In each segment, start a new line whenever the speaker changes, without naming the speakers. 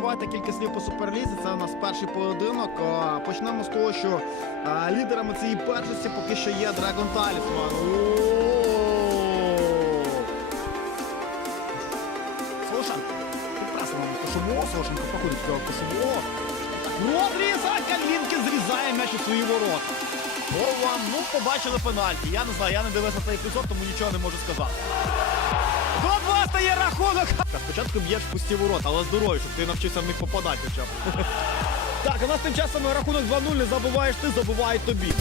давайте кілька слів по суперлізі. Це у нас перший поєдинок. Почнемо з того, що лідерами цієї першості поки що є Dragon Talisman. Солошенко. Підпресимо кошового. Солошенко проходить кошового. Родрі Калінки зрізає м'яч у свої ворота. Ова, ну побачили пенальті. Я не знаю, я не дивився цей епізод, тому нічого не можу сказати. До два стає рахунок. Спочатку б'єш в пусті ворот, але здоров'я, щоб ти навчився в них попадати хоча б. Так, у нас тим часом рахунок 2-0, не забуваєш ти, забуває тобі.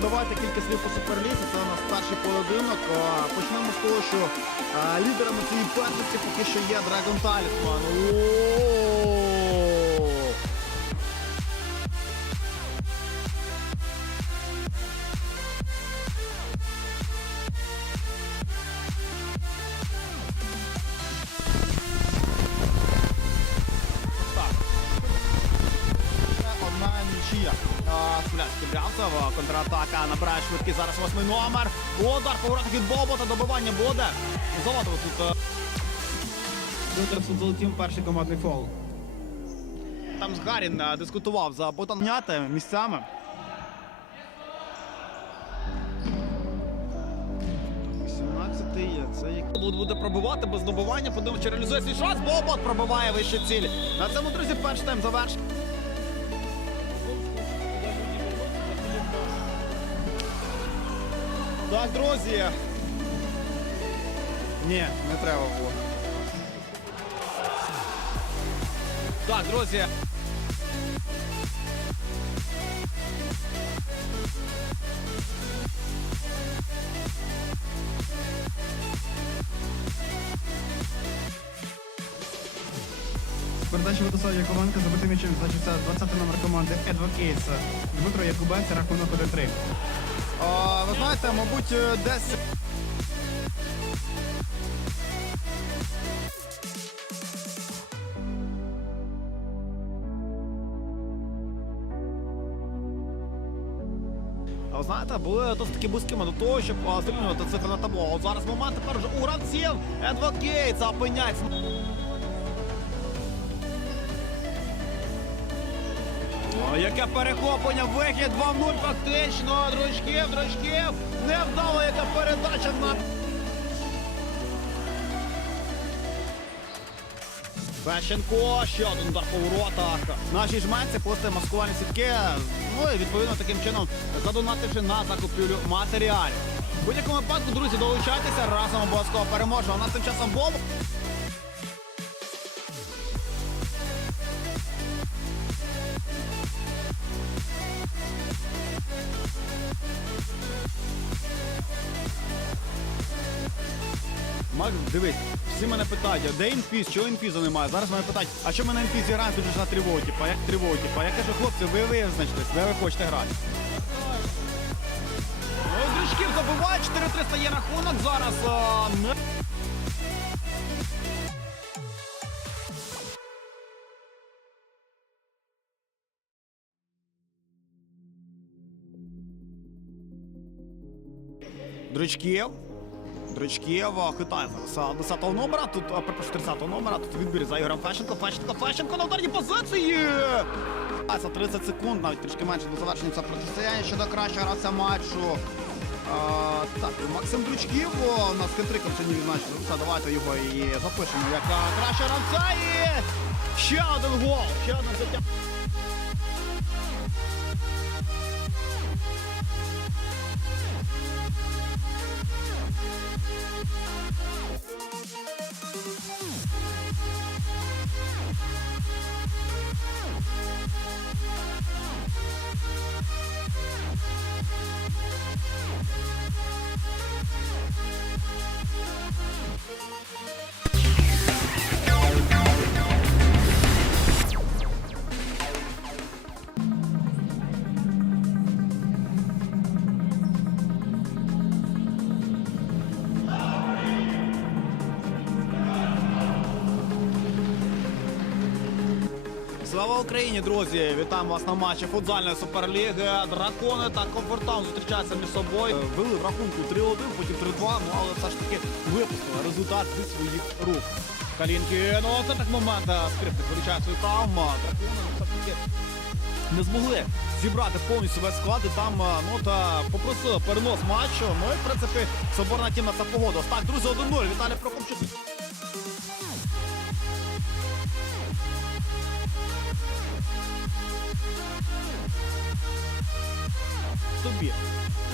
Давайте кілька слів по суперлізі. Це у нас перший поєдинок. Почнемо з того, що лідерами цієї першості поки що є Dragon Talisman. Скуляцький контратака набирає швидкість. Зараз восьмий номер. Удар, поворотик від Бобота, добивання буде. Золотого тут. Лютер тут залетів перший командний фол. Там з Гарін е, дискутував за ботаняти місцями. Це як буде, пробивати без добивання. Подивимо, чи реалізує свій шанс. Бобот пробиває вище цілі. На цьому друзі перший тайм завершено. Так, друзі. Ні, не треба було. Так, друзі.
Передача Владислава Яковенка забитим м'ячем значиться 20 номер команди Advocates Дмитро Якубець, рахунок 1-3.
А, ви знаєте, мабуть, е, десь. Знаєте, були досить таки близькими до того, щоб а, зрівнювати цифри на табло. От зараз момент тепер вже у гравців. Advocates опиняється. О, яке перехоплення, вихід 2-0 фактично. Дручків, дручків. Невдало, яка передача на. Бещенко, ще один удар по воротах. Наші жменці плести маскувальні сітки. Ну і відповідно таким чином задонативши на закупівлю матеріалів. В будь-якому випадку, друзі, долучайтеся разом обов'язково переможемо. У нас тим часом бомб. Макс, дивись, всі мене питають, а де інфіз, чого інфізу немає? Зараз мене питають, а що ми на інфізі граємо, тут на тривогу, типа, як тривогу, типа. Я кажу, хлопці, ви визначтесь, де ви хочете грати. Дрючків забиває, 4-3 стає рахунок зараз. А, не... Дрочків хитає зараз 10-го номера, тут, а, перепрошую, 30 номера, тут відбір за Ігорем Фещенко, Фещенко, Фещенко на ударній позиції! А, Це 30 секунд, навіть трішки менше до завершення цього протистояння щодо кращого гравця матчу. А, так, Максим Дрючків у нас хитриком сьогодні відзначив. Все, давайте його і запишемо як а, кращого гравця і ще один гол, ще одне життя. Слава Україні, друзі! Вітаємо вас на матчі футзальної суперліги. Дракони та Комфортаун зустрічаються між собою. Вели в рахунку 3-1, потім 3-2, ну але все ж таки випустили результат зі своїх рук. Калінки, ну це так момент. е, Скрипник виручає свою травму. Дракони ну, все ж таки не змогли зібрати повністю весь склад і там е, ну та попросили перенос матчу. Ну і в принципі соборна тім на це погода. Так, друзі, 1-0. Віталій Прокопчук. Тобі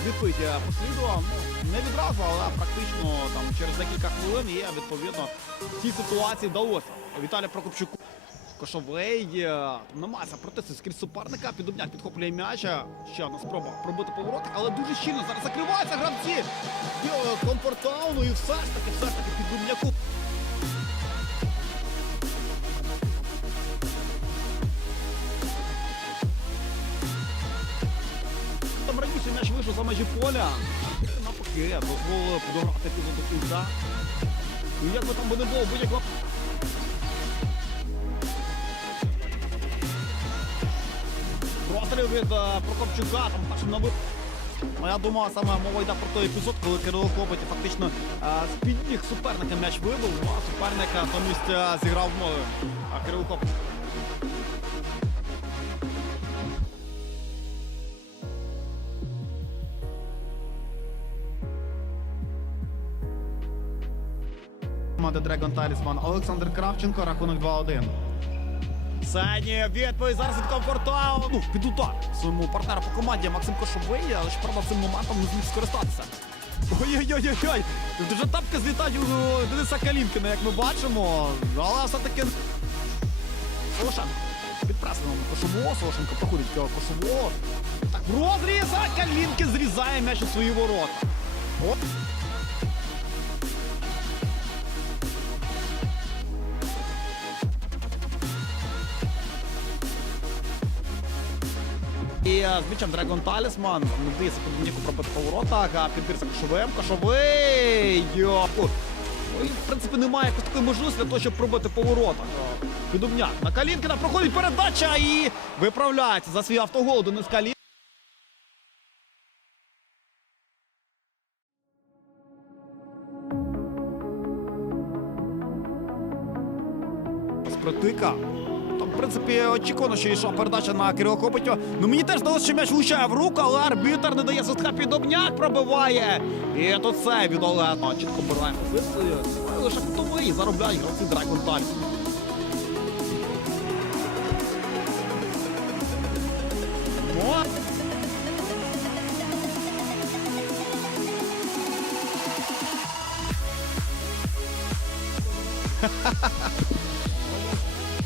відповідь е, послідував ну, не відразу, але практично там через декілька хвилин і відповідно в цій ситуації вдалося. Віталій Прокопчуку. Кошовий е, намагається протисти скрізь суперника. Підубняк підхоплює м'яча. Ще одна спроба пробити поворот, але дуже щільно зараз закриваються гравці Білого комфортауну і все ж таки, все ж таки підубняку. Вийшов за межі поля. Навпаки, дозволили подограти епізод до кінця. Ну як би там би не було, будь-якого Простріл від е, Прокопчука, там першим на вип- Ну, я думаю, саме мова йде про той епізод, коли Кирило Копоті фактично е, з-під ніг суперника м'яч вибив, ну, а суперник е, натомість е, зіграв мовою. А Кирило Копоті. Команда Dragon Talisman Олександр Кравченко, рахунок 2-1. Сені відповідь зараз від комфортау. Ну, під удар своєму партнеру по команді Максим Кошовий, але ж правда цим моментом не зміг скористатися. Ой-ой-ой-ой! Тут вже тапки злітають у Дениса Калінкина, як ми бачимо. Але все-таки Солошенко під пресингом Кошового. Солошенко проходить Кошового. Так, в розріз, а Калінкін зрізає м'яч у свої ворота. От. І е, з Dragon Talisman. Надіється Подобніку пробити по воротах, а підбірся Кошовим. Кошовий! Йо! І, в принципі, немає якось такої можливості для того, щоб пробити по воротах. Е, Підубняк на Калінкіна проходить передача і виправляється за свій автогол Денис Калін. Спротика. Принципі, очікувано, що йшла передача на Кирило Копитю. Ну мені теж здалося, що м'яч влучає в руку, але арбітер не дає свистка підобняк, пробиває. І тут це від Олега. Чітко бирає позицію. Лише кутовий заробляють гравці Драгон Тальс.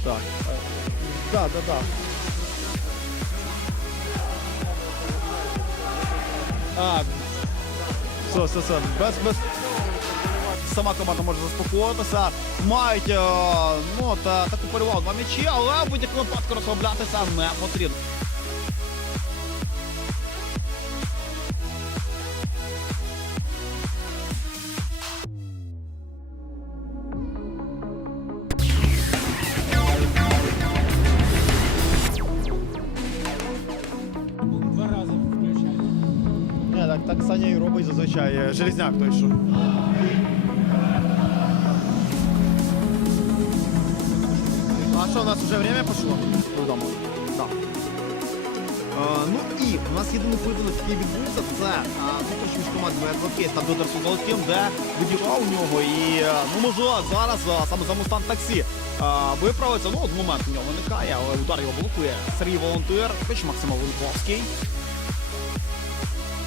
Ну, Так. Да, да. А, все, все, все. Без, без... Сама команда може заспокоїтися. Мають е, ну, та, таку перевагу два м'ячі, але в будь-якому випадку розслаблятися не потрібно. Саня зазвичай. е, Железняк той що. А що, у нас вже время пошло? Додому. Да. Е, ну і у нас єдиний поєдинок, який відбувся, це зустріч між командами та Додер Судолтім, де відіграв у нього і е, ну можливо зараз е, саме за Мустанг таксі е, виправиться. Ну, от момент у нього виникає, але удар його блокує Сергій Волонтер, хоч Максим Оленковський.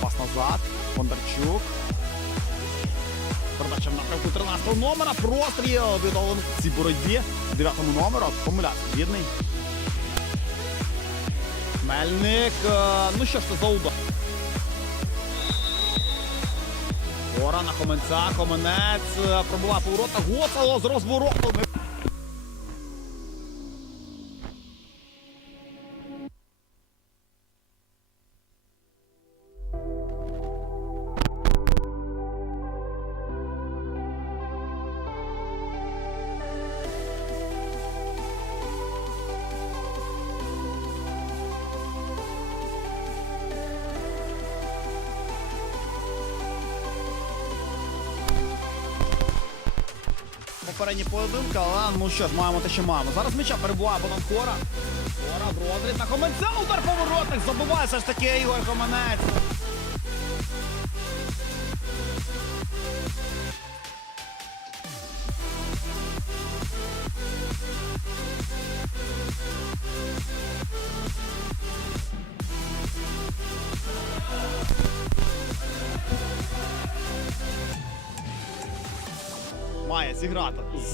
Пас назад. Бондарчук. Передача в напрямку 13 номера. Простріл від в цій боротьбі. 9 номеру. Помиляється. Бідний. Мельник. Е, Ну що ж це за удар? Гора на Хоменця. Хоменець е, пробуває поворота. Гоцало з розворотом. Попередні поєдинки, але ну що ж, маємо те, що маємо. Зараз м'яча перебуває. Хора в розріз на Хоменця, удар поворотних, забуває все ж таки Ігор Хоменець.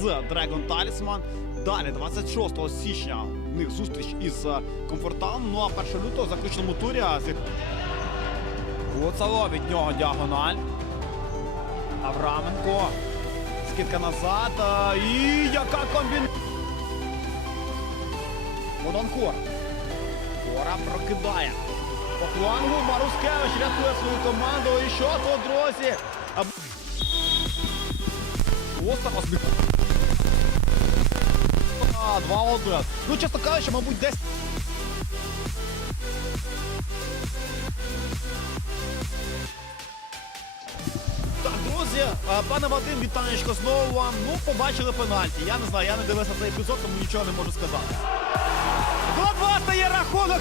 З Dragon Talisman. Далі, 26 січня, в них зустріч із е, комфортом. Ну а 1 лютого в заключному турі. Гуцало від нього діагональ. Авраменко. Скидка назад. е, І яка комбінація. Богдан Хор. Хора прокидає. По флангу Марускевич рятує свою команду. І що тут, друзі? Просто розбіг. А, 2-1. Ну, чесно кажучи, мабуть, десь. Так, друзі, е, пане Вадим, вітанечко знову вам. Ну, побачили пенальті. Я не знаю, я не дивився цей епізод, тому нічого не можу сказати. 2-2 стає рахунок.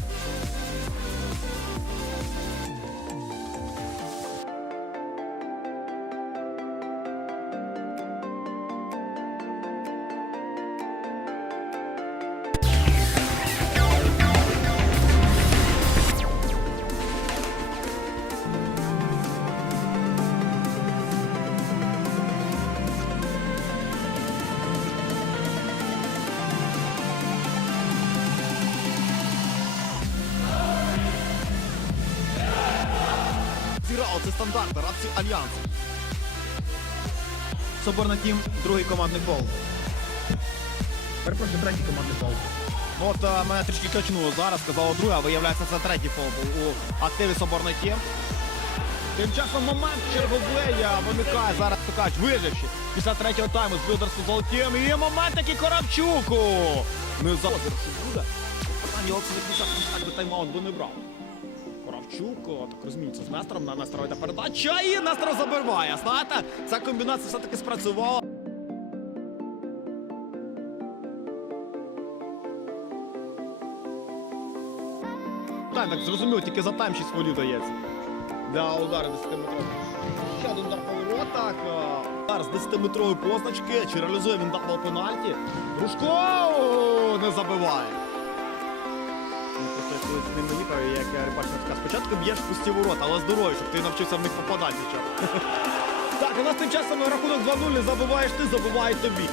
Зіграли, це стандарт, гравці Альянсу.
Соборна тім, другий командний фол. Перепрошую, третій командний фол.
Ну от е, мене трішки качнуло зараз, сказало друге, а виявляється, це третій фол був у активі Соборної тім. Тим часом момент черговий е, вимикає зараз Ткач, виживши. Після третього тайму з Білдерсу золотім. І момент такий Коравчуку. Не за буде. Кузак, так би тайм-аут би не брав. О, так розуміється, з Нестором на Нестора йде передача і Нестор забиває. Знаєте, ця комбінація все-таки спрацювала. Так, так зрозуміло, тільки за тайм 6 фолів дається. Для удару 10-метрового. Ще один удар по воротах. Удар з 10-метрової позначки. Чи реалізує він дабл пенальті? Грушко О, не забиває. Просто з ним наїхав, як я Рибачник сказав, спочатку б'єш пустів пусті ворота, але здоров'я, щоб ти навчився в них попадати. Так, у нас тим часом рахунок 2-0, забуваєш ти, забуває тобі.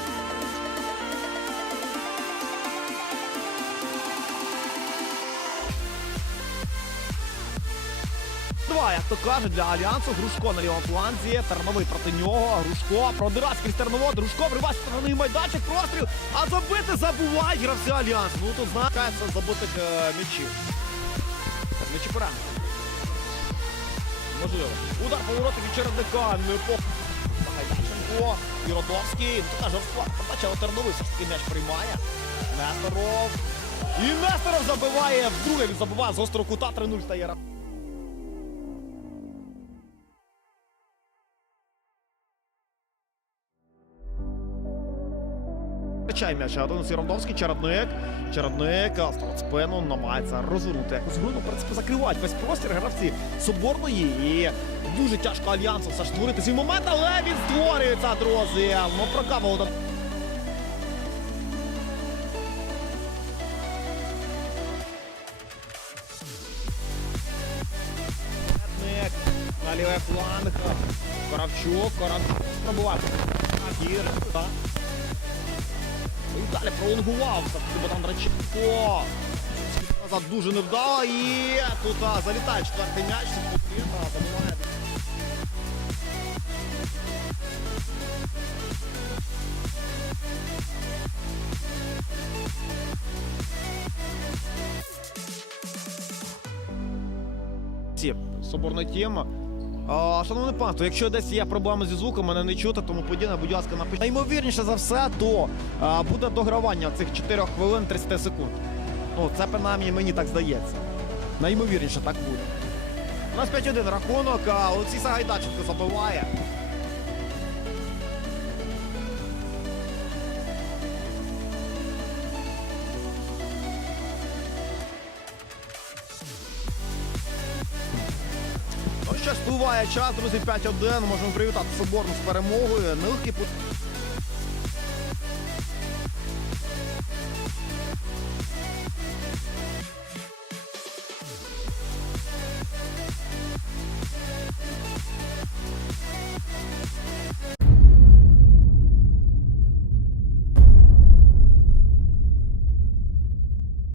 Два, як то кажуть, для альянсу Грушко на лівому фланзі, Терновий проти нього, Грушко, продирає скрізь Тернового, Грушко, вриває сторони майданчик, простріл, а забити забувають гравці альянсу. Ну тут знається забутих е, м'ячів. М'ячі перемоги. Можливо. Удар по воротах від чередника, не по... Гайдаченко, Іродовський, ну тут подача, але Терновий все ж таки м'яч приймає. Несторов. І Несторов забиває, вдруге він забиває з острого кута, 3-0 стає рахунок. Втрачає м'яч. Адонис Єродовський, Чередник. Чередник ставить спину, намагається розвернути якось гру. Ну, в принципі, закривають весь простір гравці Соборної. І дуже тяжко альянсу все ж створити свій момент, але він створюється, друзі. Ну, один. Чередник на лівий фланг. Коравчук, Коравчук пробуває. Гір. І далі пролонгував все-таки Богдан Драченко. Скільки назад дуже невдало і тут а, залітає четвертий м'яч, це потрібно, забиває. Ці, Соборна тема. А, шановне панство, якщо десь є проблеми зі звуком, мене не чути, тому подібне, будь ласка, напишіть. Наймовірніше за все, то а, буде догравання цих 4 хвилин 30 секунд. Ну, це принаймні мені так здається. Наймовірніше так буде. У нас 5-1 рахунок, а Олексій Сагайдаченко забиває. Що впливає час, друзі, 5-1. Можемо привітати Соборну з перемогою. Нелегкий пут.